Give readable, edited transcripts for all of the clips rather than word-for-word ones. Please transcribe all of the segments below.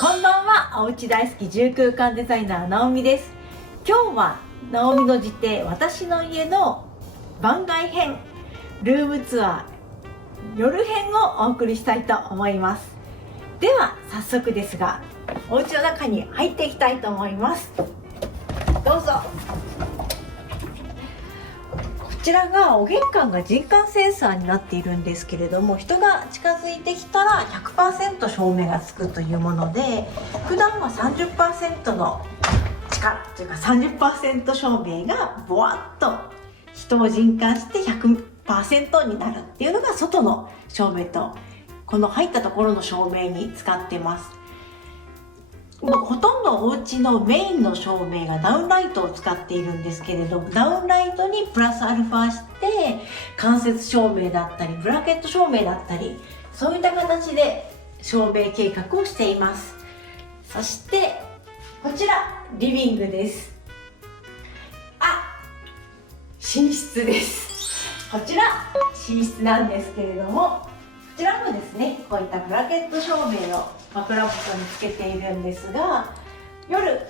こんばんは。おうち大好き住空間デザイナーなおみです。今日はなおみの自邸私の家の番外編ルームツアー夜編をお送りしたいと思います。では早速ですがお家の中に入っていきたいと思います。どうぞ。こちらがお玄関が人感センサーになっているんですけれども、人が近づいてきたら 100% 照明がつくというもので、普段は 30% の力というか 30% 照明がボワッと人を人感して 100% になるっていうのが外の照明とこの入ったところの照明に使ってます。もうほとんどお家のメインの照明がダウンライトを使っているんですけれど、ダウンライトにプラスアルファして間接照明だったりブラケット照明だったり、そういった形で照明計画をしています。そしてこちらリビングです。寝室です。こちら寝室なんですけれども、こちらもですね、こういったブラケット照明を枕元につけているんですが、夜こ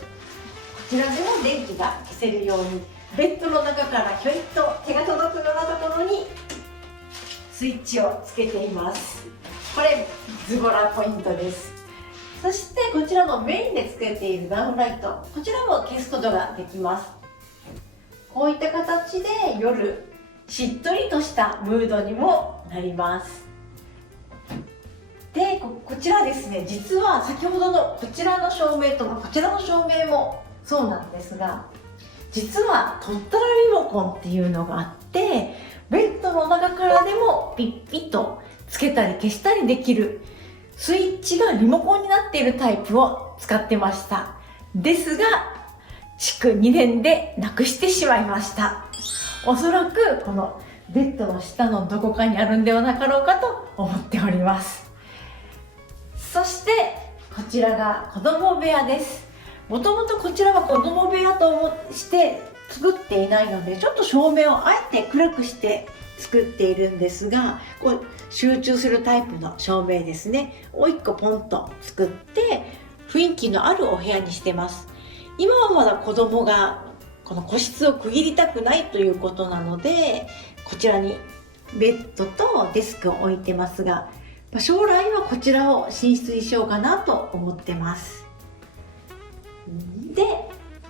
ちらでも電気が消せるようにベッドの中からひょいっと手が届くようなところにスイッチをつけています。これズボラポイントです。そしてこちらのメインでつけているダウンライト、こちらも消すことができます。こういった形で夜しっとりとしたムードにもなります。で、こちらですね、実は先ほどのこちらの照明とこちらの照明もそうなんですが、実は取ったらリモコンっていうのがあって、ベッドの中からでもピッピッとつけたり消したりできるスイッチがリモコンになっているタイプを使ってました。ですが築2年でなくしてしまいました。おそらくこのベッドの下のどこかにあるんではなかろうかと思っております。そしてこちらが子供部屋です。もともとこちらは子供部屋として作っていないので、ちょっと照明をあえて暗くして作っているんですが、こう集中するタイプの照明ですねを1個ポンと作って雰囲気のあるお部屋にしてます。今はまだ子供がこの個室を区切りたくないということなので、こちらにベッドとデスクを置いてますが、将来はこちらを寝室にしようかなと思ってます。で、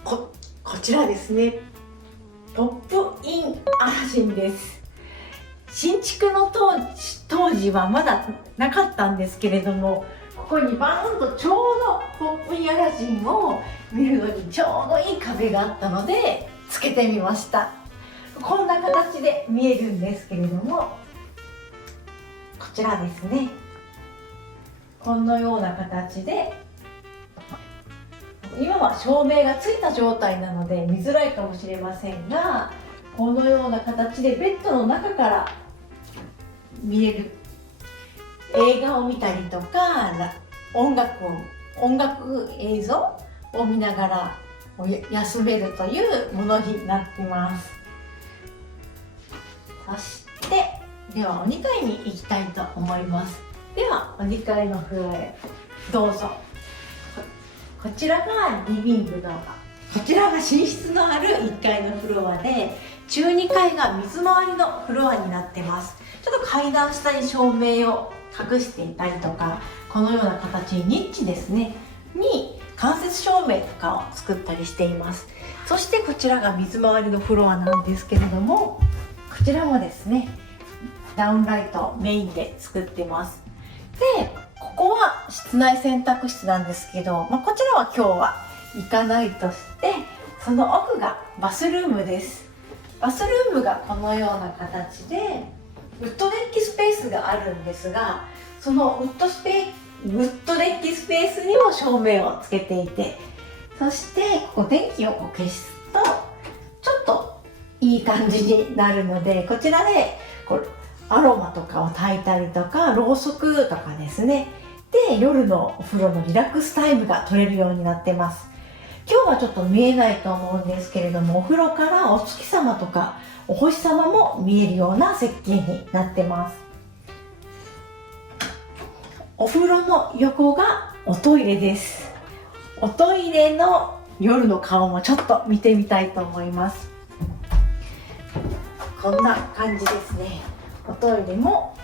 こちらですね、トップインアラジンです。新築の当時はまだなかったんですけれども、ここにバーンとちょうどトップインアラジンを見るのにちょうどいい壁があったのでつけてみました。こんな形で見えるんですけれども、こちらですね、このような形で、今は照明がついた状態なので見づらいかもしれませんが、このような形でベッドの中から見える、映画を見たりとか音楽映像を見ながら休めるというものになっています。そしてではお2階に行きたいと思います。ではお2階のフロアへどうぞ。こちらがリビングの、こちらが寝室のある1階のフロアで、中2階が水回りのフロアになってます。ちょっと階段下に照明を隠していたりとか、このような形にニッチですねに間接照明とかを作ったりしています。そしてこちらが水回りのフロアなんですけれども、こちらもですねダウンライトメインで作ってます。で、ここは室内洗濯室なんですけど、こちらは今日は行かないとして、その奥がバスルームです。バスルームがこのような形でウッドデッキスペースがあるんですが、そのウッドデッキスペースにも照明をつけていて、そしてここ電気を消すとちょっといい感じになるので、こちらでアロマとかを焚いたりとかろうそくとかですね、で夜のお風呂のリラックスタイムが取れるようになってます。今日はちょっと見えないと思うんですけれども、お風呂からお月様とかお星様も見えるような設計になってます。お風呂の横がおトイレです。おトイレの夜の顔もちょっと見てみたいと思います。こんな感じですね。おトイレも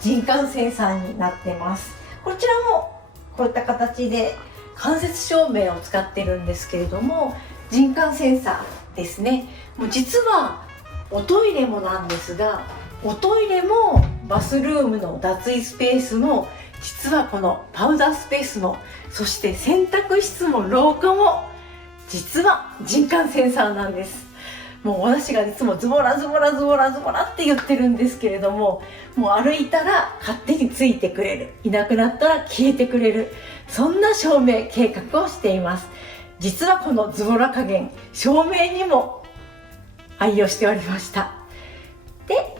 人感センサーになってます。こちらもこういった形で間接照明を使ってるんですけれども、人感センサーですね。もう実はおトイレもなんですが、おトイレもバスルームの脱衣スペースも、実はこのパウダースペースも、そして洗濯室も廊下も実は人感センサーなんです。もう私がいつもズボラズボラズボラズボラって言ってるんですけれども、もう歩いたら勝手についてくれる、いなくなったら消えてくれる、そんな照明計画をしています。実はこのズボラ加減、照明にも愛用しておりました。で、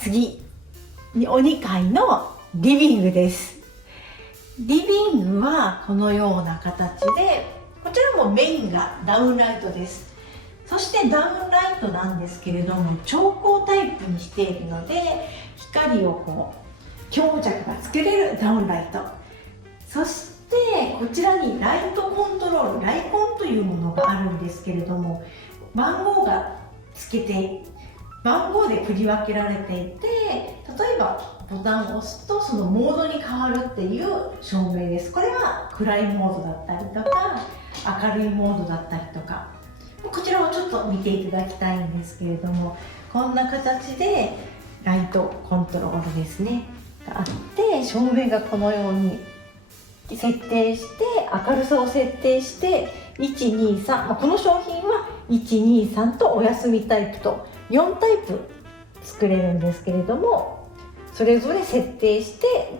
次にお2階のリビングです。リビングはこのような形で、こちらもメインがダウンライトです。そしてダウンライトなんですけれども、調光タイプにしているので、光をこう強弱がつけれるダウンライト。そしてこちらにライトコントロール、ライコンというものがあるんですけれども、番号がつけて番号で振り分けられていて、例えばボタンを押すとそのモードに変わるっていう照明です。これは暗いモードだったりとか明るいモードだったりとか、こちらをちょっと見ていただきたいんですけれども、こんな形でライトコントロールですねがあって、照明がこのように設定して、明るさを設定して123、この商品は123とお休みタイプと4タイプ作れるんですけれども、それぞれ設定して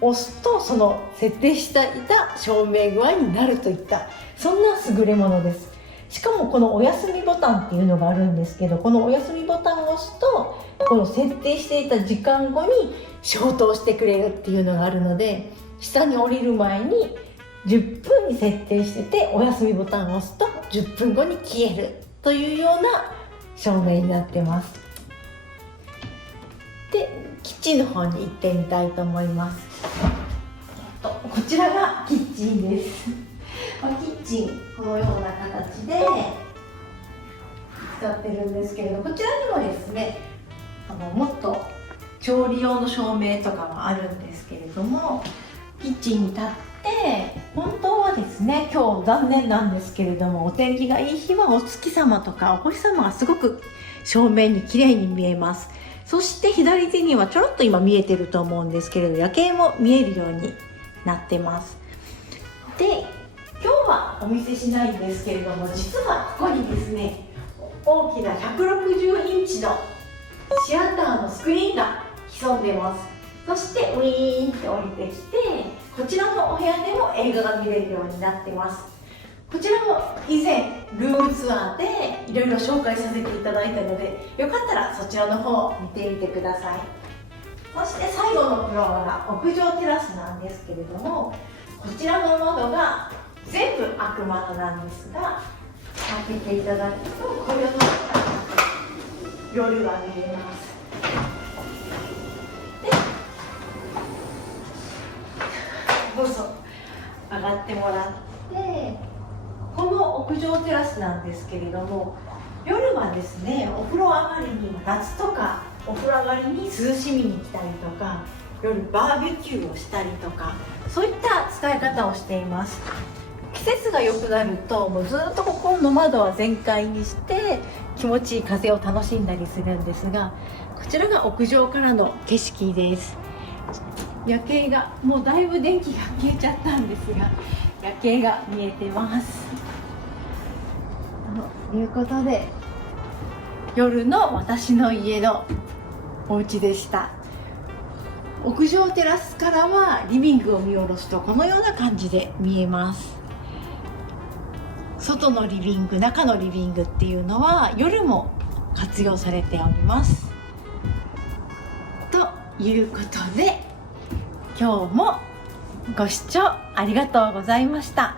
押すとその設定していた照明具合になるといった、そんな優れものです。しかもこのお休みボタンっていうのがあるんですけど、このお休みボタンを押すとこの設定していた時間後に消灯してくれるっていうのがあるので、下に降りる前に10分に設定してて、お休みボタンを押すと10分後に消えるというような照明になってます。で、キッチンの方に行ってみたいと思います。こちらがキッチンです。キッチンこのような形で使ってるんですけれど、こちらにもですね、もっと調理用の照明とかもあるんですけれども、キッチンに立って、本当はですね、今日残念なんですけれども、お天気がいい日はお月様とかお星様がすごく正面に綺麗に見えます。そして左手にはちょろっと今見えてると思うんですけれど、夜景も見えるようになってます。で、今日はお見せしないんですけれども、実はここにですね、大きな160インチのシアターのスクリーンが潜んでます。そしてウィーンって降りてきて、こちらのお部屋でも映画が見れるようになってます。こちらも以前ルームツアーでいろいろ紹介させていただいたので、よかったらそちらの方を見てみてください。そして最後のフロアが屋上テラスなんですけれども、こちらの窓が全部開く窓なんですが、開けていただくとこれの夜が見えます。で、どうぞ上がってもらって、この屋上テラスなんですけれども、夜はですね、お風呂上がりに夏とかお風呂上がりに涼しみに来たりとか、夜バーベキューをしたりとか、そういった使い方をしています。季節が良くなるともうずっとここの窓は全開にして気持ちいい風を楽しんだりするんですが、こちらが屋上からの景色です。夜景がもうだいぶ電気が消えちゃったんですが、夜景が見えてます。ということで、夜の私の家のお家でした。屋上テラスからはリビングを見下ろすとこのような感じで見えます。外のリビング、中のリビングっていうのは夜も活用されております。ということで、今日もご視聴ありがとうございました。